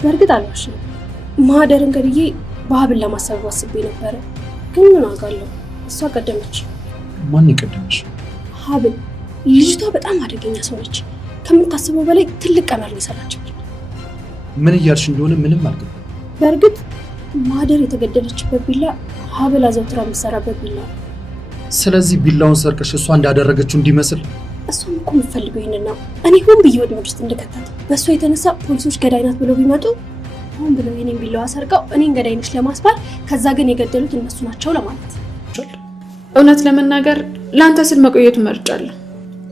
በእርግጥ አልዋሽም። ማህደርን ገድዬ በሀብል ለማሰብ አስቤ ነበረ፣ ግን ምን አውቃለሁ እሷ ቀደመች። ማን የቀደመች? ሀብል። ልጅቷ በጣም አደገኛ ሰው ነች። ከምታስበው በላይ ትልቅ ቀመር ሊሰራችብኝ። ምን እያልሽ እንደሆነ ምንም አልገባም። በእርግጥ ማህደር የተገደለችበት ቢላ ሀብል አዘውትራ የምትሰራበት ቢላ። ስለዚህ ቢላውን ሰርቀሽ እሷ እንዳደረገችው እንዲመስል። እሷም እኮ የምትፈልገው ይህንን ነው። እኔ ሆን ብዬ ወጥመድ ውስጥ እንድከታት። በእሷ የተነሳ ፖሊሶች ገዳይ ናት ብለው ቢመጡ ሆን ብለው የኔን ቢላዋ ሰርቀው እኔን ገዳይ ነች ለማስባል፣ ከዛ ግን የገደሉት እነሱ ናቸው ለማለት። እውነት ለመናገር ለአንተ ስል መቆየቱ መርጫለሁ።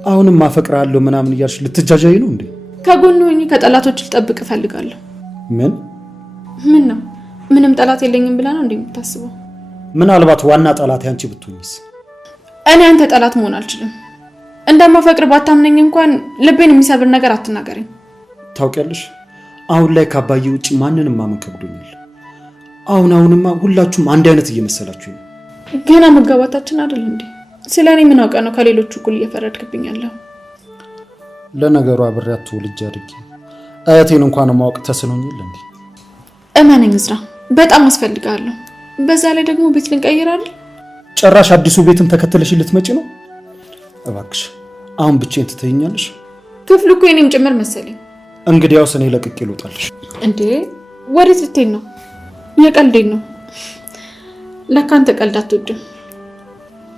አሁንም አፈቅርሃለሁ ምናምን እያልሽ ልትጃጃይ ነው እንዴ? ከጎኑ ሆኜ ከጠላቶች ልጠብቅ እፈልጋለሁ። ምን ነው? ምንም ጠላት የለኝም ብላ ነው እንደምታስበው? ምናልባት ዋና ጠላት ያንቺ ብትሆኝስ? እኔ አንተ ጠላት መሆን አልችልም። እንደማፈቅር ባታምነኝ እንኳን ልቤን የሚሰብር ነገር አትናገረኝ። ታውቂያለሽ፣ አሁን ላይ ከአባዬ ውጪ ማንንም ማመን ከብዶኛል። አሁንማ ሁላችሁም አንድ አይነት እየመሰላችሁ ነው። ገና መጋባታችን አይደል እንዴ? ስለኔ ምን አውቀ ነው ከሌሎቹ እኩል እየፈረድክብኝ ያለው? ለነገሩ አብሬያት ልጅ አድርጌ እህቴን እንኳን ማወቅ ተስኖኛል እንዴ? እመነኝ ዝራ፣ በጣም አስፈልጋለሁ። በዛ ላይ ደግሞ ቤት ልንቀይር አይደል? ጭራሽ አዲሱ ቤትን ተከተለሽ ልትመጪ ነው? እባክሽ አሁን ብቻዬን ትተኛለሽ? ክፍሉ እኮ የኔም ጭምር መሰለኝ። እንግዲያውስ እኔ ለቅቄ ልውጣልሽ። እንዴ ወዴት ልትሄድ ነው? የቀልዴን ነው። ለካ አንተ ቀልድ አትወድም።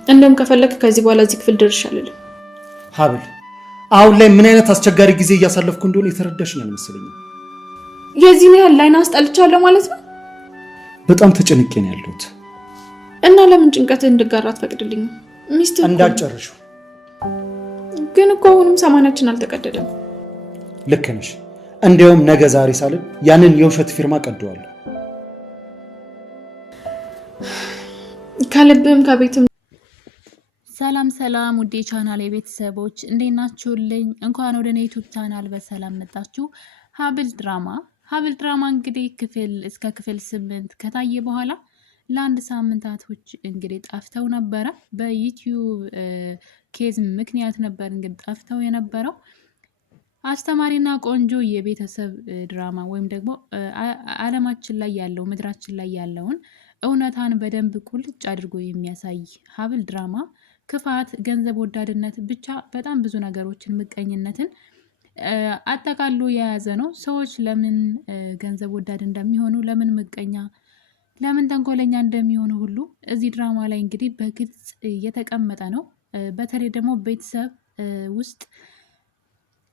እንደውም ከፈለክ ከዚህ በኋላ እዚህ ክፍል ደርሻለሁ። ሀብል፣ አሁን ላይ ምን አይነት አስቸጋሪ ጊዜ እያሳለፍኩ እንደሆነ የተረዳሽኝ አልመሰለኝም። የዚህን ያህል ላይን አስጠልቻለሁ ማለት ነው? በጣም ተጨንቄ ነው ያለሁት። እና ለምን ጭንቀትህን እንድጋራ አትፈቅድልኝም? ሚስትህ እንዳትጨርሺው። ግን እኮ አሁንም ሰማናችን አልተቀደደም። ልክ ነሽ። እንዲያውም ነገ ዛሬ ሳልል ያንን የውሸት ፊርማ ቀደዋለሁ። ከልብም ከቤትም። ሰላም ሰላም፣ ውዴ ቻናል የቤተሰቦች እንዴት ናችሁልኝ? እንኳን ወደ ዩቲዩብ ቻናል በሰላም መጣችሁ። ሀብል ድራማ እንግዲህ እስከ ክፍል 8 ከታየ በኋላ ለአንድ ሳምንታቶች እንግዲህ ጠፍተው ነበረ። በዩቲዩብ ኬዝ ምክንያት ነበር እንግዲህ ጠፍተው የነበረው። አስተማሪና ቆንጆ የቤተሰብ ድራማ ወይም ደግሞ ዓለማችን ላይ ያለው ምድራችን ላይ ያለውን እውነታን በደንብ ቁልጭ አድርጎ የሚያሳይ ሀብል ድራማ ክፋት፣ ገንዘብ ወዳድነት፣ ብቻ በጣም ብዙ ነገሮችን፣ ምቀኝነትን አጠቃሎ የያዘ ነው። ሰዎች ለምን ገንዘብ ወዳድ እንደሚሆኑ፣ ለምን ምቀኛ፣ ለምን ተንኮለኛ እንደሚሆኑ ሁሉ እዚህ ድራማ ላይ እንግዲህ በግልጽ የተቀመጠ ነው። በተለይ ደግሞ ቤተሰብ ውስጥ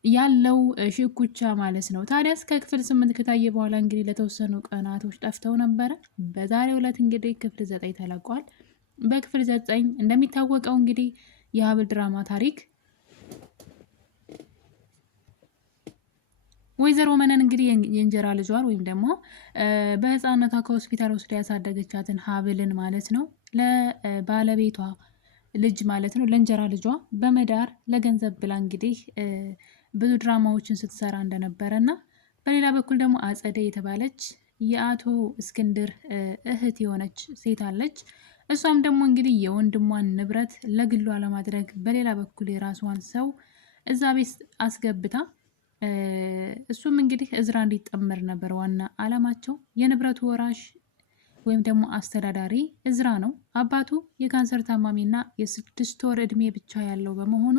ያለው ሽኩቻ ማለት ነው። ታዲያ እስከ ክፍል 8 ከታየ በኋላ እንግዲህ ለተወሰኑ ቀናቶች ጠፍተው ነበረ። በዛሬው ዕለት እንግዲህ ክፍል 9 ተለቋል። በክፍል 9 እንደሚታወቀው እንግዲህ የሀብል ድራማ ታሪክ ወይዘሮ መነን እንግዲህ የእንጀራ ልጇን ወይም ደግሞ በህፃነቷ ከሆስፒታል ወስዳ ያሳደገቻትን ሀብልን ማለት ነው ለባለቤቷ ልጅ ማለት ነው ለእንጀራ ልጇ በመዳር ለገንዘብ ብላ እንግዲህ ብዙ ድራማዎችን ስትሰራ እንደነበረ እና በሌላ በኩል ደግሞ አጸደ የተባለች የአቶ እስክንድር እህት የሆነች ሴት አለች። እሷም ደግሞ እንግዲህ የወንድሟን ንብረት ለግሏ ለማድረግ በሌላ በኩል የራሷን ሰው እዛ ቤት አስገብታ እሱም እንግዲህ እዝራ እንዲጠመር ነበር ዋና አላማቸው። የንብረቱ ወራሽ ወይም ደግሞ አስተዳዳሪ እዝራ ነው። አባቱ የካንሰር ታማሚና የ6 ወር እድሜ ብቻ ያለው በመሆኑ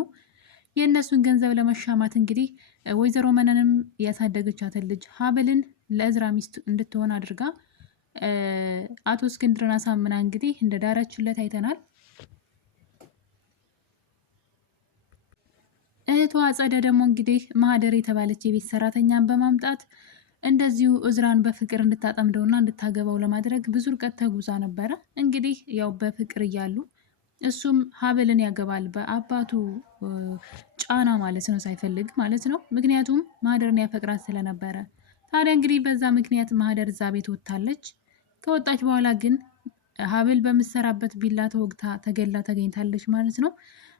የእነሱን ገንዘብ ለመሻማት እንግዲህ ወይዘሮ መነንም ያሳደገቻትን ልጅ ሀብልን ለእዝራ ሚስት እንድትሆን አድርጋ አቶ እስክንድርን አሳምና እንግዲህ እንደዳረችለት አይተናል። እህቷ አጸደ ደግሞ እንግዲህ ማህደር የተባለች የቤት ሰራተኛን በማምጣት እንደዚሁ እዝራን በፍቅር እንድታጠምደውና እንድታገባው ለማድረግ ብዙ ርቀት ተጉዛ ነበረ። እንግዲህ ያው በፍቅር እያሉ እሱም ሀብልን ያገባል በአባቱ ጫና ማለት ነው፣ ሳይፈልግ ማለት ነው። ምክንያቱም ማህደርን ያፈቅራት ስለነበረ። ታዲያ እንግዲህ በዛ ምክንያት ማህደር እዛ ቤት ወጥታለች። ከወጣች በኋላ ግን ሀብል በምትሰራበት ቢላ ተወግታ ተገላ ተገኝታለች ማለት ነው።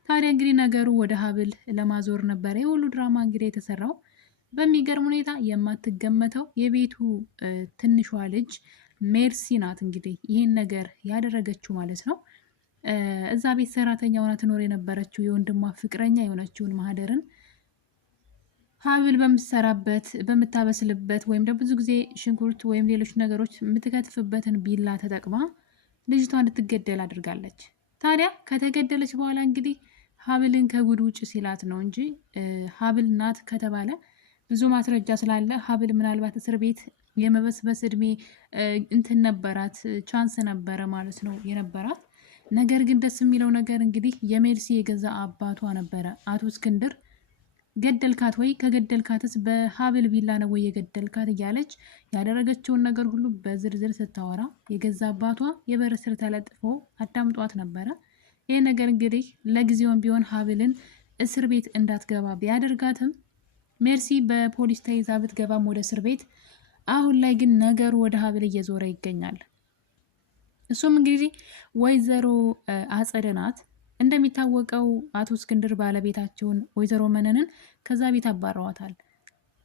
ታዲያ እንግዲህ ነገሩ ወደ ሀብል ለማዞር ነበረ የሁሉ ድራማ እንግዲህ የተሰራው። በሚገርም ሁኔታ የማትገመተው የቤቱ ትንሿ ልጅ ሜርሲ ናት እንግዲህ ይህን ነገር ያደረገችው ማለት ነው። እዛ ቤት ሰራተኛ ሆና ትኖር የነበረችው የወንድሟ ፍቅረኛ የሆነችውን ማህደርን ሀብል በምታበስልበት ወይም ደግሞ ብዙ ጊዜ ሽንኩርት ወይም ሌሎች ነገሮች የምትከትፍበትን ቢላ ተጠቅማ ልጅቷ እንድትገደል አድርጋለች። ታዲያ ከተገደለች በኋላ እንግዲህ ሀብልን ከጉድ ውጭ ሲላት ነው እንጂ ሀብል ናት ከተባለ ብዙ ማስረጃ ስላለ ሀብል ምናልባት እስር ቤት የመበስበስ እድሜ እንትን ነበራት፣ ቻንስ ነበረ ማለት ነው የነበራት። ነገር ግን ደስ የሚለው ነገር እንግዲህ የሜርሲ የገዛ አባቷ ነበረ አቶ እስክንድር ገደልካት ወይ? ከገደልካትስ በሀብል ቢላ ነው ወይ የገደልካት? እያለች ያደረገችውን ነገር ሁሉ በዝርዝር ስታወራ የገዛ አባቷ የበር ስር ተለጥፎ አዳምጧት ነበረ። ይህ ነገር እንግዲህ ለጊዜውም ቢሆን ሀብልን እስር ቤት እንዳትገባ ቢያደርጋትም ሜርሲ በፖሊስ ተይዛ ብትገባም ወደ እስር ቤት፣ አሁን ላይ ግን ነገሩ ወደ ሀብል እየዞረ ይገኛል። እሱም እንግዲህ ወይዘሮ አጸደ ናት። እንደሚታወቀው አቶ እስክንድር ባለቤታቸውን ወይዘሮ መነንን ከዛ ቤት አባረዋታል።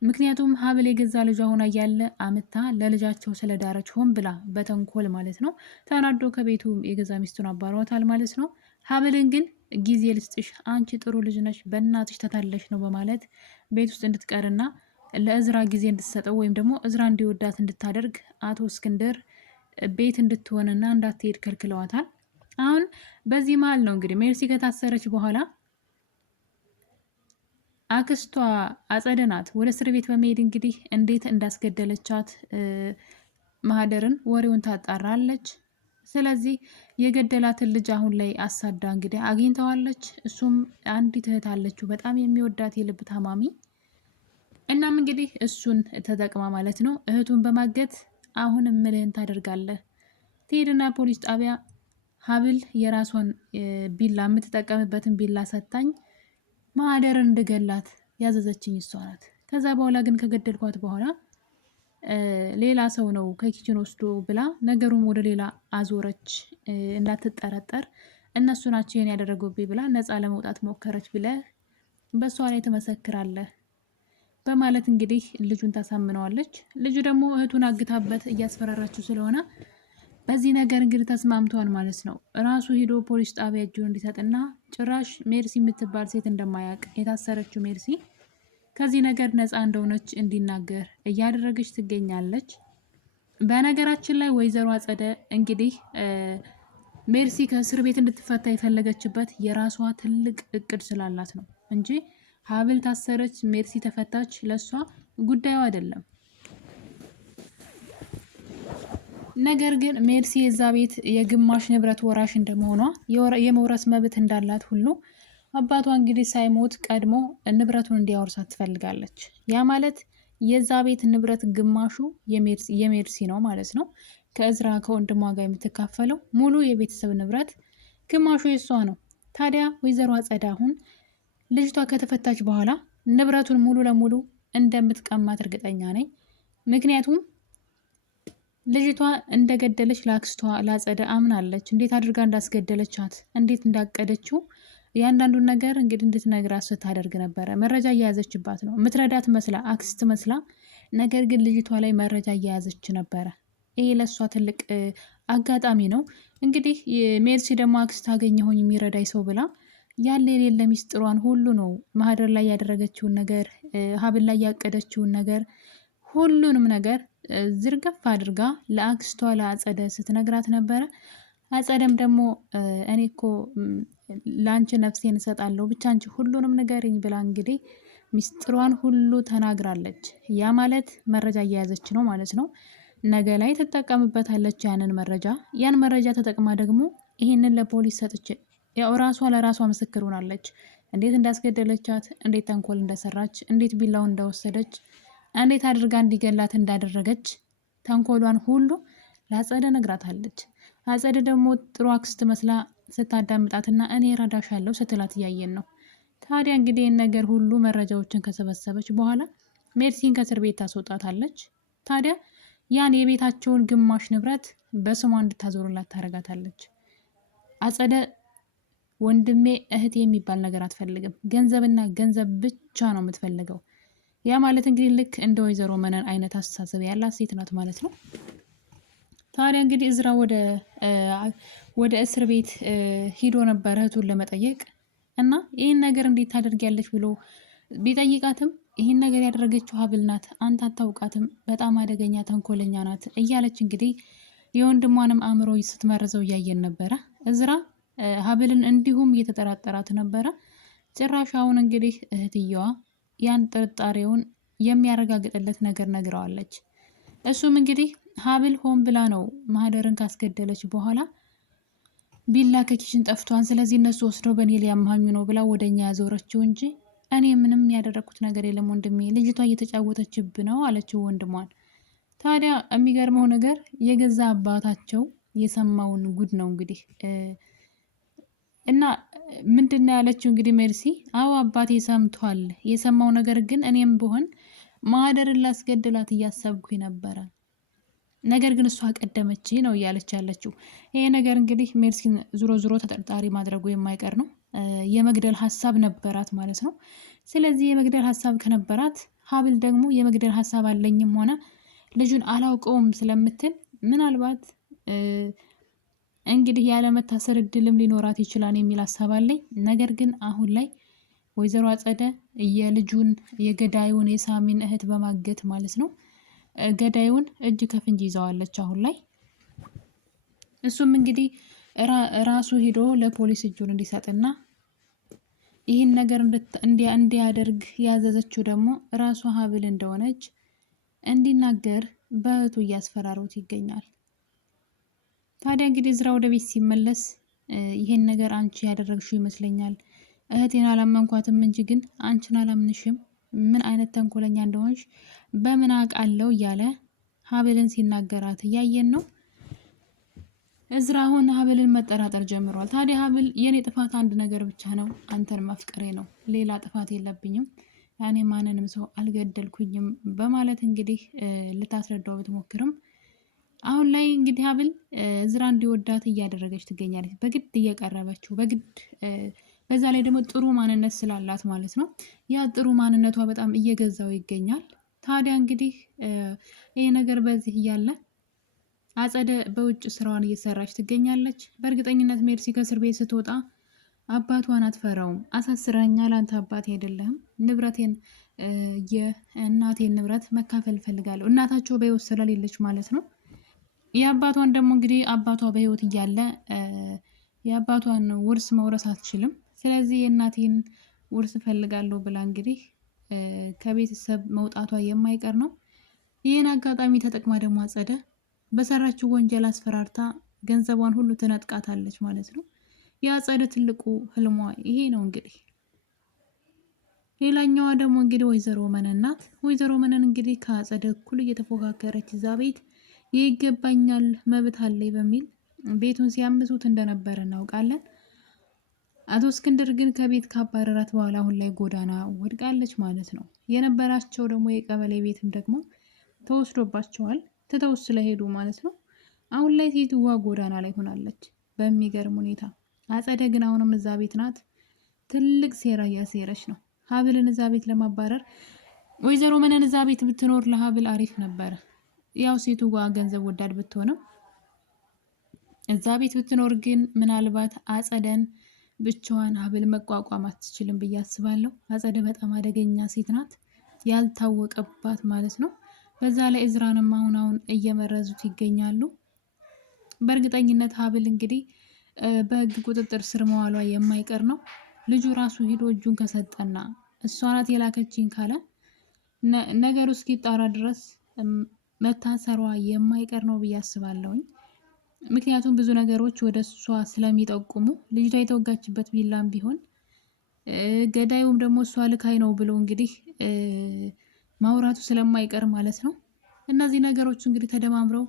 ምክንያቱም ሀብል የገዛ ልጇ ሆና እያለ አምታ ለልጃቸው ስለዳረች ሆን ብላ በተንኮል ማለት ነው ተናዶ ከቤቱ የገዛ ሚስቱን አባረዋታል ማለት ነው። ሀብልን ግን ጊዜ ልስጥሽ፣ አንቺ ጥሩ ልጅ ነሽ፣ በእናትሽ ተታለሽ ነው በማለት ቤት ውስጥ እንድትቀርና ለእዝራ ጊዜ እንድትሰጠው ወይም ደግሞ እዝራ እንዲወዳት እንድታደርግ አቶ እስክንድር ቤት እንድትሆንና እንዳትሄድ ከልክለዋታል። አሁን በዚህ መሀል ነው እንግዲህ ሜርሲ ከታሰረች በኋላ አክስቷ አጸደ ናት ወደ እስር ቤት በመሄድ እንግዲህ እንዴት እንዳስገደለቻት ማህደርን ወሬውን ታጣራለች። ስለዚህ የገደላትን ልጅ አሁን ላይ አሳዳ እንግዲህ አግኝተዋለች። እሱም አንዲት እህት አለችው በጣም የሚወዳት የልብ ታማሚ። እናም እንግዲህ እሱን ተጠቅማ ማለት ነው እህቱን በማገት አሁን ምልህን ታደርጋለህ፣ ትሄድና ፖሊስ ጣቢያ ሀብል የራሷን ቢላ የምትጠቀምበትን ቢላ ሰታኝ ማህደርን እንድገላት ያዘዘችኝ እሷ ናት። ከዛ በኋላ ግን ከገደልኳት በኋላ ሌላ ሰው ነው ከኪችን ወስዶ ብላ ነገሩም ወደ ሌላ አዞረች። እንዳትጠረጠር እነሱ ናቸው ይሄን ያደረጉብኝ ብላ ነፃ ለመውጣት ሞከረች ብለህ በእሷ ላይ ትመሰክራለህ በማለት እንግዲህ ልጁን ታሳምነዋለች። ልጁ ደግሞ እህቱን አግታበት እያስፈራራችው ስለሆነ በዚህ ነገር እንግዲህ ተስማምተዋል ማለት ነው። ራሱ ሄዶ ፖሊስ ጣቢያ እጁን እንዲሰጥና ጭራሽ ሜርሲ የምትባል ሴት እንደማያውቅ የታሰረችው ሜርሲ ከዚህ ነገር ነፃ እንደሆነች እንዲናገር እያደረገች ትገኛለች። በነገራችን ላይ ወይዘሮ አጸደ እንግዲህ ሜርሲ ከእስር ቤት እንድትፈታ የፈለገችበት የራሷ ትልቅ እቅድ ስላላት ነው እንጂ ሀብል ታሰረች፣ ሜርሲ ተፈታች ለሷ ጉዳዩ አይደለም። ነገር ግን ሜርሲ የዛ ቤት የግማሽ ንብረት ወራሽ እንደመሆኗ የመውረስ መብት እንዳላት ሁሉ አባቷ እንግዲህ ሳይሞት ቀድሞ ንብረቱን እንዲያወርሳት ትፈልጋለች። ያ ማለት የዛ ቤት ንብረት ግማሹ የሜርሲ ነው ማለት ነው። ከእዝራ ከወንድሟ ጋር የምትካፈለው ሙሉ የቤተሰብ ንብረት ግማሹ የሷ ነው። ታዲያ ወይዘሮ አጸዳ አሁን ልጅቷ ከተፈታች በኋላ ንብረቱን ሙሉ ለሙሉ እንደምትቀማት እርግጠኛ ነኝ። ምክንያቱም ልጅቷ እንደገደለች ለአክስቷ ላጸደ አምናለች። እንዴት አድርጋ እንዳስገደለቻት እንዴት እንዳቀደችው እያንዳንዱን ነገር እንግዲህ እንድትነግራት ስታደርግ ነበረ። መረጃ እየያዘችባት ነው። የምትረዳት መስላ አክስት መስላ፣ ነገር ግን ልጅቷ ላይ መረጃ እየያዘች ነበረ። ይሄ ለእሷ ትልቅ አጋጣሚ ነው። እንግዲህ ሜርሲ ደግሞ አክስት አገኘሁኝ የሚረዳኝ ሰው ብላ ያለ የሌለ ሚስጥሯን ሁሉ ነው ማህደር ላይ ያደረገችውን ነገር፣ ሀብል ላይ ያቀደችውን ነገር፣ ሁሉንም ነገር ዝርገፍ አድርጋ ለአክስቷ ለአጸደ ስትነግራት ነበረ። አጸደም ደግሞ እኔ እኮ ለአንቺ ነፍሴን እሰጣለሁ ብቻ አንቺ ሁሉንም ንገሪኝ ብላ እንግዲህ ሚስጥሯን ሁሉ ተናግራለች። ያ ማለት መረጃ እየያዘች ነው ማለት ነው። ነገ ላይ ትጠቀምበታለች ያን መረጃ ተጠቅማ ደግሞ ይሄንን ለፖሊስ ሰጥቼ ያው ራሷ ለራሷ ምስክር ሆናለች። እንዴት እንዳስገደለቻት፣ እንዴት ተንኮል እንደሰራች፣ እንዴት ቢላውን እንደወሰደች፣ እንዴት አድርጋ እንዲገላት እንዳደረገች ተንኮሏን ሁሉ ለአጸደ ነግራታለች። አጸደ ደግሞ ጥሩ አክስት መስላ ስታዳምጣትና እኔ እረዳሻለሁ ስትላት እያየን ነው። ታዲያ እንግዲህ ይህን ነገር ሁሉ መረጃዎችን ከሰበሰበች በኋላ ሜርሲን ከእስር ቤት ታስወጣታለች። ታዲያ ያን የቤታቸውን ግማሽ ንብረት በስሟ እንድታዞርላት ታረጋታለች። አጸደ ወንድሜ እህቴ የሚባል ነገር አትፈልግም። ገንዘብና ገንዘብ ብቻ ነው የምትፈልገው። ያ ማለት እንግዲህ ልክ እንደ ወይዘሮ መነን አይነት አስተሳሰብ ያላት ሴት ናት ማለት ነው። ታዲያ እንግዲህ እዝራ ወደ እስር ቤት ሂዶ ነበር እህቱን ለመጠየቅ እና ይህን ነገር እንዴት ታደርጊያለች ብሎ ቢጠይቃትም ይህን ነገር ያደረገችው ሀብል ናት፣ አንተ አታውቃትም፣ በጣም አደገኛ ተንኮለኛ ናት እያለች እንግዲህ የወንድሟንም አእምሮ ስትመርዘው እያየን ነበረ። እዝራ ሀብልን እንዲሁም እየተጠራጠራት ነበረ። ጭራሽ አሁን እንግዲህ እህትየዋ ያን ጥርጣሬውን የሚያረጋግጥለት ነገር ነግረዋለች። እሱም እንግዲህ ሀብል ሆን ብላ ነው ማህደርን ካስገደለች በኋላ ቢላ ከኪችን ጠፍቷን፣ ስለዚህ እነሱ ወስደው በእኔ ሊያመሃኙ ነው ብላ ወደኛ ያዞረችው እንጂ እኔ ምንም ያደረግኩት ነገር የለም ወንድሜ፣ ልጅቷ እየተጫወተችብ ነው አለችው ወንድሟን። ታዲያ የሚገርመው ነገር የገዛ አባታቸው የሰማውን ጉድ ነው እንግዲህ እና ምንድን ያለችው እንግዲህ ሜርሲ፣ አዎ አባቴ ሰምቷል። የሰማው ነገር ግን እኔም ብሆን ማህደርን ላስገድላት እያሰብኩኝ ነበረ፣ ነገር ግን እሷ ቀደመች ነው እያለች ያለችው። ይሄ ነገር እንግዲህ ሜርሲን ዙሮ ዙሮ ተጠርጣሪ ማድረጉ የማይቀር ነው። የመግደል ሀሳብ ነበራት ማለት ነው። ስለዚህ የመግደል ሀሳብ ከነበራት ሀብል ደግሞ የመግደል ሀሳብ አለኝም ሆነ ልጁን አላውቀውም ስለምትል ምናልባት እንግዲህ ያለመታሰር እድልም ሊኖራት ይችላል የሚል ሀሳብ አለኝ። ነገር ግን አሁን ላይ ወይዘሮ አጸደ የልጁን የገዳዩን የሳሚን እህት በማገት ማለት ነው ገዳዩን እጅ ከፍንጅ ይዘዋለች አሁን ላይ። እሱም እንግዲህ ራሱ ሄዶ ለፖሊስ እጁን እንዲሰጥና ይህን ነገር እንዲያደርግ ያዘዘችው ደግሞ ራሷ ሀብል እንደሆነች እንዲናገር በእህቱ እያስፈራሩት ይገኛል። ታዲያ እንግዲህ እዝራ ወደ ቤት ሲመለስ ይሄን ነገር አንቺ ያደረግሽው ይመስለኛል፣ እህቴን አላመንኳትም እንጂ ግን አንቺን አላምንሽም፣ ምን አይነት ተንኮለኛ እንደሆንሽ በምን አውቃለሁ እያለ ሀብልን ሲናገራት እያየን ነው። እዝራ አሁን ሀብልን መጠራጠር ጀምሯል። ታዲያ ሀብል የኔ ጥፋት አንድ ነገር ብቻ ነው፣ አንተን መፍቀሬ ነው፣ ሌላ ጥፋት የለብኝም፣ ያኔ ማንንም ሰው አልገደልኩኝም በማለት እንግዲህ ልታስረዳው ብትሞክርም አሁን ላይ እንግዲህ ሀብል እዝራ እንዲወዳት እያደረገች ትገኛለች። በግድ እየቀረበችው በግድ በዛ ላይ ደግሞ ጥሩ ማንነት ስላላት ማለት ነው። ያ ጥሩ ማንነቷ በጣም እየገዛው ይገኛል። ታዲያ እንግዲህ ይሄ ነገር በዚህ እያለ አጸደ በውጭ ስራዋን እየሰራች ትገኛለች። በእርግጠኝነት ሜርሲ ከእስር ቤት ስትወጣ አባቷን አትፈራውም። አሳስረኛል፣ አንተ አባቴ አይደለህም፣ ንብረቴን የእናቴን ንብረት መካፈል እፈልጋለሁ። እናታቸው በህይወት ስለሌለች ማለት ነው። የአባቷን ደግሞ እንግዲህ አባቷ በህይወት እያለ የአባቷን ውርስ መውረስ አትችልም። ስለዚህ የእናቴን ውርስ እፈልጋለሁ ብላ እንግዲህ ከቤተሰብ መውጣቷ የማይቀር ነው። ይህን አጋጣሚ ተጠቅማ ደግሞ አጸደ በሰራችው ወንጀል አስፈራርታ ገንዘቧን ሁሉ ትነጥቃታለች ማለት ነው። የአጸደ ትልቁ ህልሟ ይሄ ነው እንግዲህ። ሌላኛዋ ደግሞ እንግዲህ ወይዘሮ መነን ናት። ወይዘሮ መነን እንግዲህ ከአጸደ እኩል እየተፎካከረች እዛ ቤት ይገባኛል መብት አለኝ በሚል ቤቱን ሲያምሱት እንደነበረ እናውቃለን። አቶ እስክንድር ግን ከቤት ካባረራት በኋላ አሁን ላይ ጎዳና ወድቃለች ማለት ነው። የነበራቸው ደግሞ የቀበሌ ቤትም ደግሞ ተወስዶባቸዋል፣ ትተውስ ስለሄዱ ማለት ነው። አሁን ላይ ሴትዋ ጎዳና ላይ ሆናለች በሚገርም ሁኔታ። አጸደ ግን አሁንም እዛ ቤት ናት። ትልቅ ሴራ እያሴረች ነው ሀብልን እዛ ቤት ለማባረር። ወይዘሮ መነን እዛ ቤት ብትኖር ለሀብል አሪፍ ነበር። ያው ሴትዋ ገንዘብ ወዳድ ብትሆንም እዛ ቤት ብትኖር ግን ምናልባት አጸደን ብቻዋን ሀብል መቋቋም አትችልም ብዬ አስባለሁ። አጸደ በጣም አደገኛ ሴት ናት፣ ያልታወቀባት ማለት ነው። በዛ ላይ እዝራንም አሁን እየመረዙት ይገኛሉ። በእርግጠኝነት ሀብል እንግዲህ በህግ ቁጥጥር ስር መዋሏ የማይቀር ነው። ልጁ ራሱ ሂዶ እጁን ከሰጠና እሷ ናት የላከችኝ ካለ ነገሩ እስኪጣራ ድረስ መታሰሯ የማይቀር ነው ብዬ አስባለሁኝ። ምክንያቱም ብዙ ነገሮች ወደ እሷ ስለሚጠቁሙ ልጅቷ የተወጋችበት ቢላም ቢሆን ገዳዩም ደግሞ እሷ ልካይ ነው ብሎ እንግዲህ ማውራቱ ስለማይቀር ማለት ነው። እነዚህ ነገሮች እንግዲህ ተደማምረው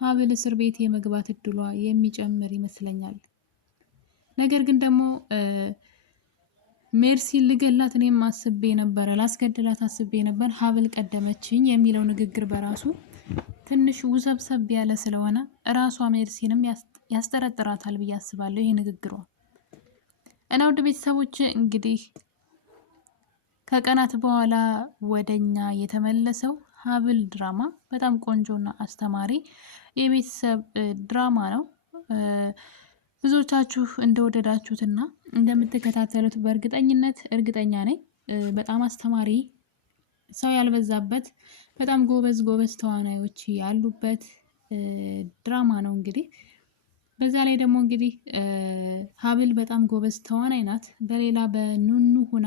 ሀብል እስር ቤት የመግባት እድሏ የሚጨምር ይመስለኛል። ነገር ግን ደግሞ ሜርሲ ልገላት እኔም አስቤ ነበረ፣ ላስገድላት አስቤ ነበር፣ ሀብል ቀደመችኝ የሚለው ንግግር በራሱ ትንሽ ውሰብሰብ ያለ ስለሆነ እራሷ ሜርሲንም ያስጠረጥራታል ብዬ አስባለሁ ይሄ ንግግሯ። እና ውድ ቤተሰቦች እንግዲህ ከቀናት በኋላ ወደኛ የተመለሰው ሀብል ድራማ በጣም ቆንጆና አስተማሪ የቤተሰብ ድራማ ነው። ብዙዎቻችሁ እንደወደዳችሁትና እንደምትከታተሉት በእርግጠኝነት እርግጠኛ ነኝ። በጣም አስተማሪ ሰው ያልበዛበት በጣም ጎበዝ ጎበዝ ተዋናዮች ያሉበት ድራማ ነው እንግዲህ። በዛ ላይ ደግሞ እንግዲህ ሀብል በጣም ጎበዝ ተዋናይ ናት። በሌላ በኑኑ ሁና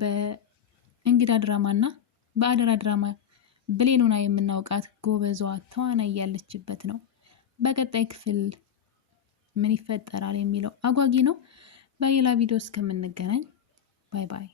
በእንግዳ ድራማ እና በአደራ ድራማ ብሌን ሆና የምናውቃት ጎበዟ ተዋናይ ያለችበት ነው። በቀጣይ ክፍል ምን ይፈጠራል የሚለው አጓጊ ነው። በሌላ ቪዲዮ እስከምንገናኝ ባይ ባይ።